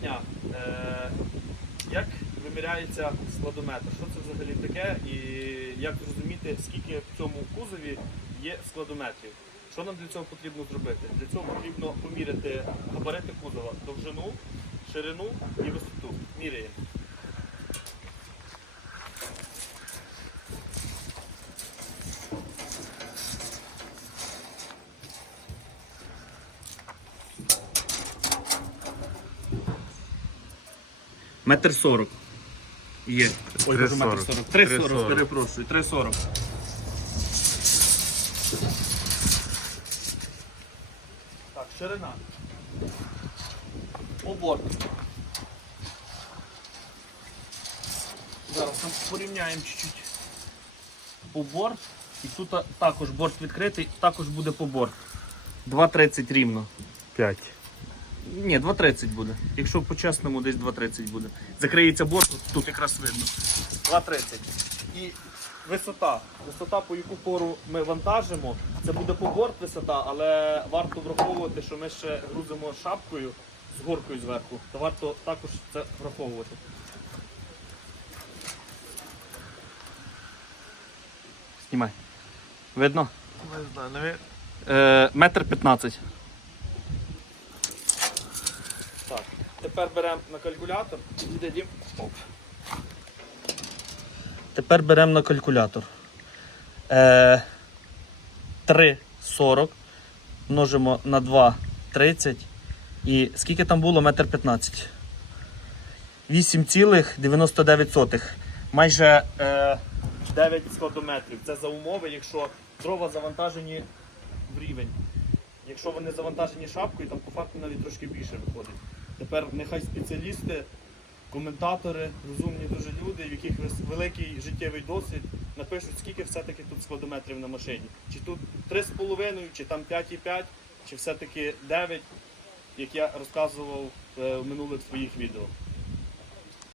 дня. Е, як виміряється складометр? Що це взагалі таке і як зрозуміти, скільки в цьому кузові є складометрів? Що нам для цього потрібно зробити? Для цього потрібно поміряти габарити кузова, довжину, ширину і висоту. Міряємо. Метр сорок. Є. Ой, кажу, метр 3,40. сорок. Три сорок, 3,40. перепрошую, три сорок. Так, ширина. По борту. Зараз ми порівняємо чуть-чуть. По. І тут також борт відкритий, також буде по борт. 2,30 рівно. 5. Ні, 2.30 буде. Якщо по-чесному, десь 2.30 буде. Закриється борт, от тут якраз видно. 2.30. І висота. Висота, по яку пору ми вантажимо, це буде по борт висота, але варто враховувати, що ми ще грузимо шапкою з горкою зверху. То варто також це враховувати. Знімай. Видно? Не знаю, навіть. Е, метр 15. Так, тепер беремо на калькулятор. Дім. Оп. Тепер беремо на калькулятор. Е, 3,40 множимо на 2,30. І скільки там було? Метр 15. 8,99. Майже е, 9 складометрів. Це за умови, якщо дрова завантажені в рівень. Якщо вони завантажені шапкою, там по факту навіть трошки більше виходить. Тепер нехай спеціалісти, коментатори, розумні дуже люди, в яких великий життєвий досвід, напишуть, скільки все-таки тут складометрів на машині. Чи тут 3,5, чи там 5,5, чи все-таки 9, як я розказував е, в минулих своїх відео.